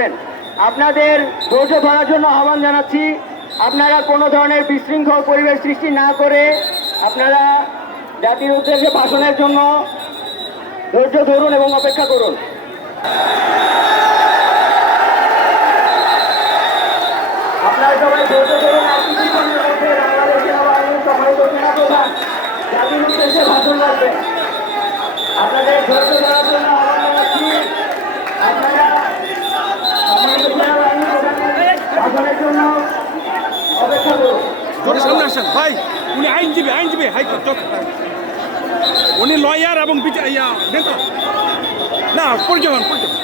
রাখবেন আপনাদের ধৈর্য ধরার জন্য আহ্বান জানাচ্ছি। আপনারা কোনো ধরনের বিশৃঙ্খল পরিবেশ সৃষ্টি না করে আপনারা জাতির উদ্দেশ্যে ভাষণের জন্য ধৈর্য ধরুন এবং অপেক্ষা করুন। ধৈর্য ধরুন। জাতির উদ্দেশ্যে ভাষণ রাখবেন আপনাদের ধৈর্য ধরার জন্য আহ্বান জানাচ্ছি আপনারা সম্মানিত সেনাবাহিনীর প্রধানের ভাষণের জন্য অপেক্ষা করুন ধরে সামনে আসেন। ভাই। উনি আইনজীবী আইনজীবী। হাইকোর্ট উনি লয়ার এবং বিচার না পরিচয় পরিচয়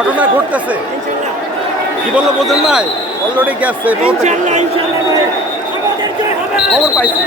ঘটনা ঘটতেছে। কি বলল বোঝেন নাই? অলরেডি গেছে খবর পাইছি।